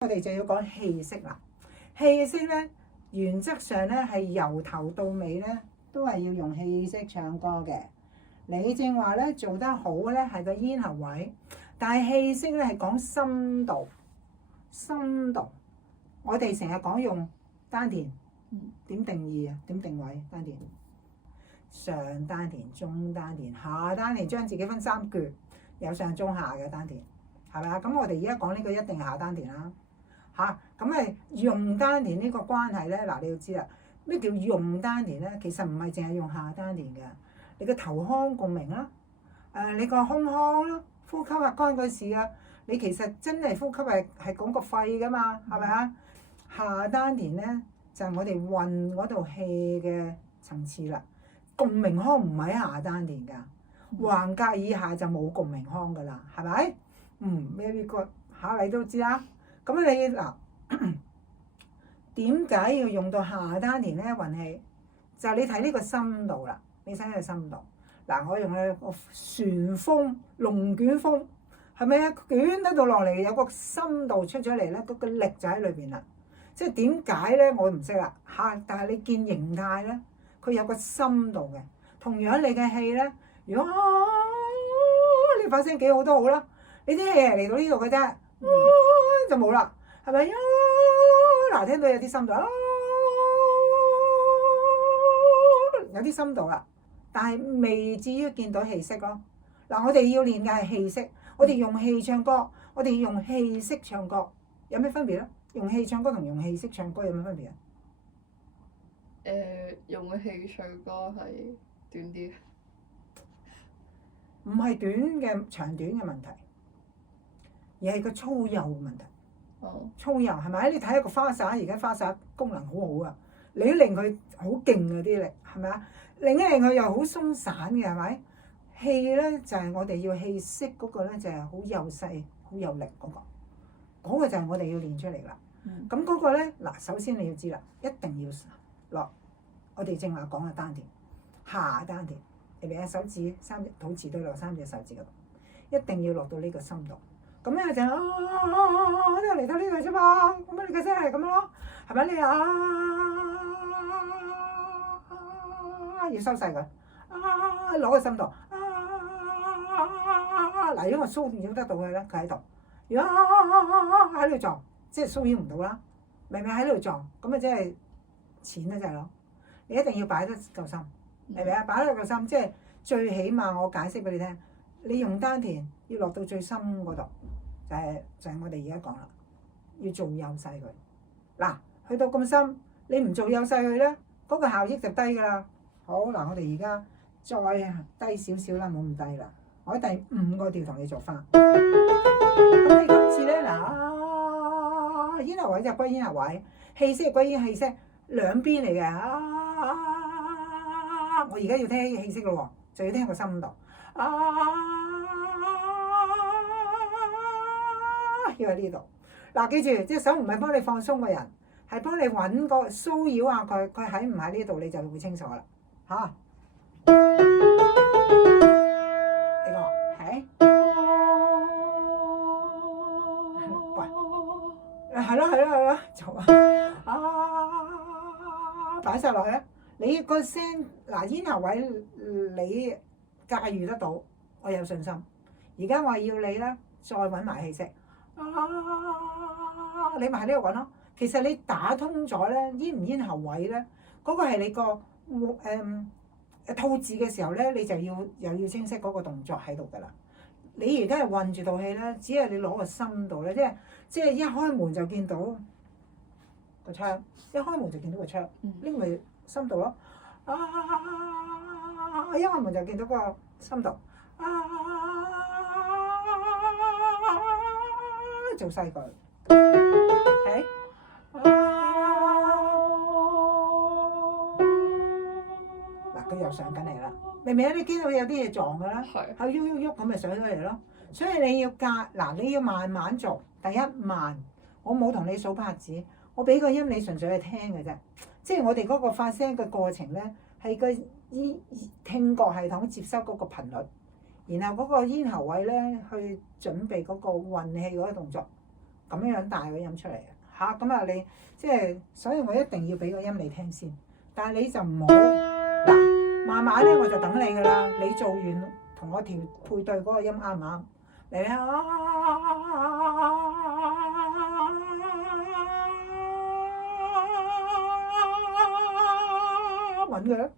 我哋就要講氣息啦。氣息咧，原則上咧係由頭到尾咧都係要用氣息唱歌嘅。你正話咧做得好咧係個咽喉位，但係氣息咧係講深度。深度，我哋成日講用丹田，點定義啊？點定位丹田？上丹田、中丹田、下丹田，將自己分三橛，有上中下嘅丹田，係咪啊？咁我哋而家講呢個一定係下丹田啦，咁咪用丹田呢個關係咧，嗱你要知啦，咩叫用丹田咧？其實唔係淨係用下丹田嘅，你個頭腔共鳴啦，你個胸腔啦，呼吸啊關個事啊，你其實真係呼吸係講個肺噶嘛，係咪啊？下丹田咧就係我哋運嗰度氣嘅層次啦。共鳴腔唔喺下丹田㗎，橫膈以下就冇共鳴腔㗎啦，係咪？very good，下你都知啦。咁你嗱點解要用到下丹田咧運氣？就你睇呢個深度啦，你睇呢個深度。嗱，我用咧個旋風、龍捲風，係咪啊？捲得到落嚟有個深度出咗嚟咧，嗰個力就喺裏邊啦。即係點解咧？我唔識啦嚇，但係你見形態咧。佢有個深度嘅，同樣你嘅氣咧，如果你把聲幾好都好啦，你啲氣係嚟到呢度嘅啫，就冇啦，係咪？嗱，聽到有啲深度，有啲深度啦，但係未至於見到氣息咯。嗱，我哋要練嘅係氣息，我哋用氣唱歌，我哋要用氣息唱歌，有咩分別咧？用氣唱歌同用氣息唱歌有咩分別啊？用嘅氣唱歌係短啲，唔係短嘅長短嘅問題，而係個粗幼嘅問題。粗幼係咪？你睇一個花灑，而家花灑功能好好啊，你都令佢好勁嗰啲力，係咪啊？另一令佢又好鬆散嘅，係咪？氣咧就係我哋要氣息嗰個咧，就係好幼細、好有力嗰個，嗰個就係我哋要練出嚟啦。咁嗰個咧嗱，首先你要知啦，一定要落。我哋正話講嘅丹田，下丹田，你咪手指三隻肚臍對落三隻手指嗰度，一定要落到呢個深度。咁咧就我都嚟到呢度啫嘛，咁你嘅聲係咁樣咯，係咪你要收細佢，攞個深度，嗱，如果我騷擾得到佢咧，佢喺度；如果喺度撞，即係騷擾唔到啦，明明喺度撞，咁啊即係淺得滯咯。你一定要擺得夠深，係咪啊？擺得夠深，即係最起碼我解釋俾你聽，你用丹田要落到最深嗰度，就係我哋而家講啦，要做幼細佢。嗱，去到咁深，你唔做幼細佢咧，嗰個效益就低㗎啦。好嗱，我哋而家再低少少啦，冇咁低啦。我喺第5個調同你做翻。咁你今次咧嗱，咽喉位就歸咽喉位，氣息歸氣息，兩邊嚟嘅。我而家要聽氣息咯喎，就要聽個深度。要喺呢度。嗱，記住，隻手唔係幫你放鬆個人，係幫你揾個騷擾下佢，佢喺唔喺呢度，你就會清楚啦。呢個係，喂，係咯，做擺晒落去啊！你個聲嗱，咽喉位你駕馭得到，我有信心。而家我要你咧，再揾埋氣息，你咪喺呢度揾咯。其實你打通咗咧，咽唔咽喉位咧，嗰個係你個吐字嘅時候咧，你就又要清晰嗰個動作喺度㗎啦。你而家係韞住道氣咧，只係你攞個深度咧，即係一開門就見到個窗，一開門就見到個窗，呢個咪深度咯。一開門就見到個深度，做細佢，嗱佢又上緊嚟啦，明唔明啊？你見到有啲嘢撞㗎啦，係喐咁咪上咗嚟咯。所以你要嗱，你要慢慢做。第一慢，我冇同你數拍子，我俾個音你純粹去聽嘅啫。即係我哋嗰個發聲嘅過程咧，係個聽覺系統接收嗰個頻率，然後嗰個咽喉位咧去準備嗰個運氣嗰個動作。咁樣帶個音出嚟嚇。咁啊你即係，所以我一定要俾個音你聽先。但係你就唔好嗱，慢慢咧我就等你㗎啦。你做完同我調配對嗰個音啱唔啱？嚟啊！揾佢，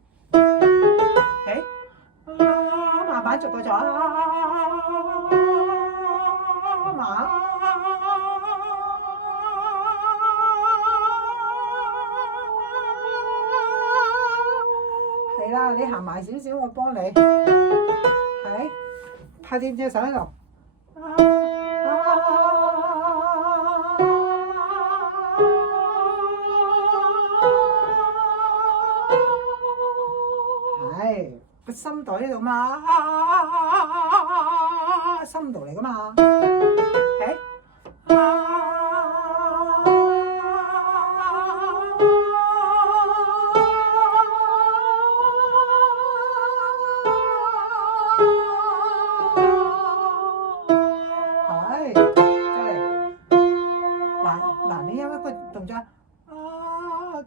慢慢逐個做係啦，你行埋少少，我幫你。係，拍掂隻手喺度。係個心袋喺度嘛，心度嚟噶嘛。係。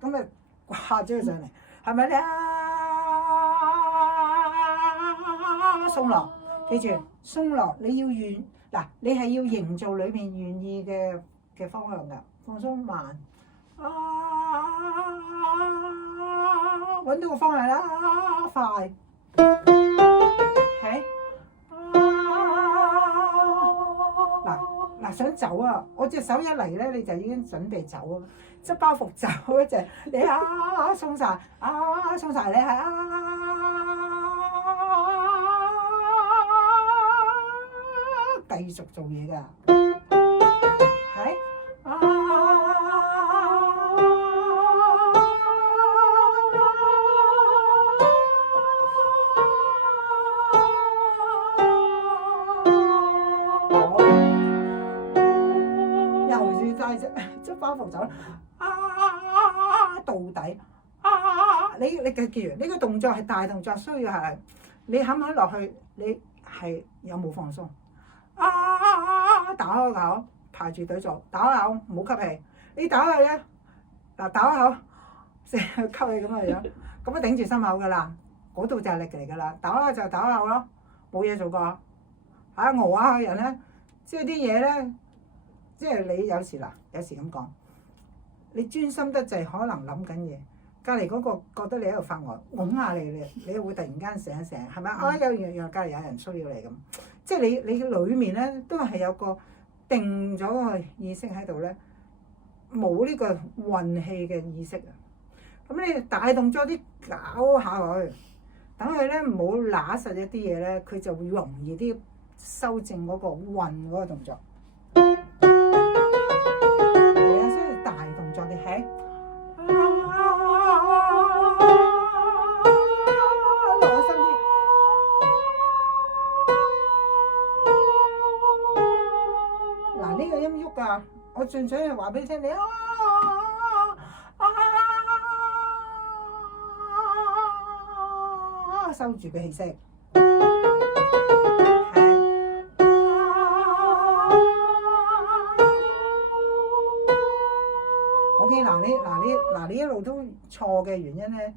咁啊掛咗佢上嚟，係咪咧？鬆落，記住鬆落，你要願嗱，你係要營造裏面願意嘅方向㗎，放鬆慢，揾到個方向啦，快，係，嗱想走啊！我隻手一嚟咧，你就已經準備走啊！執包袱走嗰隻，你鬆晒，鬆晒你係繼續做嘢㗎，係又是帶執包袱走。到底你記住呢個動作係大動作，需要係你肯唔肯落去？你係有冇放鬆？打開口，排住隊做，打開口唔好吸氣。你打開咧，嗱打開口，成日吸氣咁嘅樣，咁啊頂住心口㗎啦，嗰度就係力嚟㗎啦。打開就打開口咯，冇嘢做過。熬下人咧，即係啲嘢咧，即係你有時咁講。你專心得滯，可能諗緊嘢，隔離嗰個覺得你喺度發呆，擁下你又會突然間醒一醒，係咪？有樣隔離有人需要你咁，即係你裏面咧都係有個定咗個意識喺度咧，冇呢個運氣嘅意識啊。咁你大動作啲搞下佢，等佢咧唔好揦實一啲嘢咧，佢就會容易啲修正嗰個運嗰個動作。你係攞心啲，嗱呢個音喐㗎，我盡想係話俾你聽，你收住個氣息。你一路都錯嘅原因咧，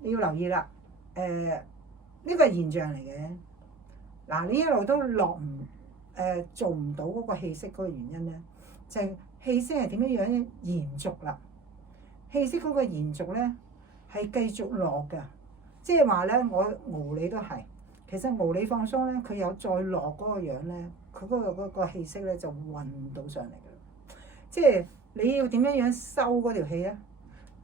你要留意啦。呢個係現象嚟嘅。嗱，你一路都做唔到嗰個氣息嗰個原因咧，就係氣息係點樣延續啦。氣息嗰個延續咧係繼續落㗎，即係話咧，我熬你都係。其實熬你放鬆咧，佢有再落嗰個樣咧，佢嗰個氣息咧就運到上嚟㗎。即係你要點樣收嗰條氣啊？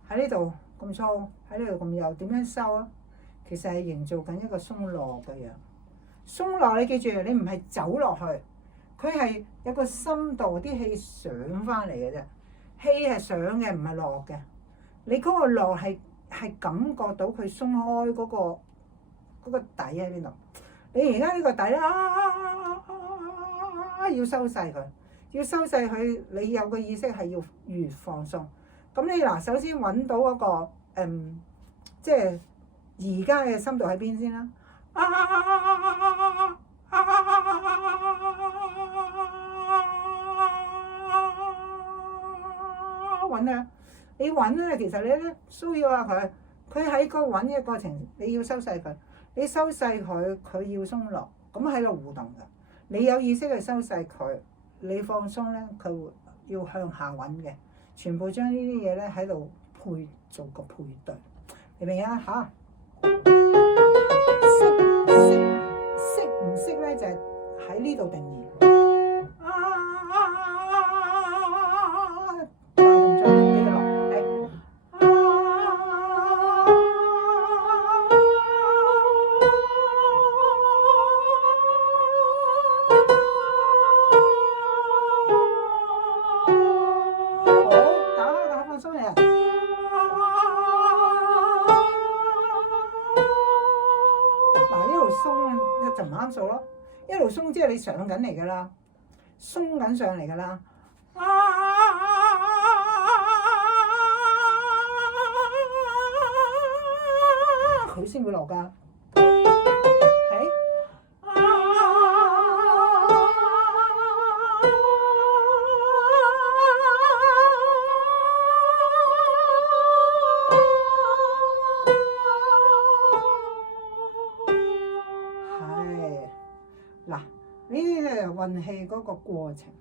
喺呢度咁粗，喺呢度咁幼，點樣收啊？其實係營造緊一個鬆落嘅樣。鬆落你記住，你唔係走落去，佢係有個深度，啲氣上翻嚟嘅啫。氣係上嘅，唔係落嘅。你嗰個落係感覺到佢鬆開嗰個底喺呢度。你而家呢個底要收細佢，要收細佢，你有個意識係要越放鬆。咁你嗱，首先揾到嗰個即係而家嘅深度喺邊先啦。咧？你揾咧，其實你咧騷擾下佢，佢喺個揾嘅過程，你要收細佢，你收細佢，佢要鬆落，咁喺度互動㗎。你有意識去收細佢，你放鬆咧，佢會要向下揾嘅，全部將呢啲嘢咧喺度做個配對，明唔明啊？嚇，識唔識咧就係喺呢度定義。大動作俾佢落，好，打開放鬆嚟。嗱，一路鬆就唔啱數咯，一路鬆即係你上緊嚟㗎啦，鬆緊上嚟㗎啦。佢先會落㗎。係嗱，呢啲就係運氣嗰個過程。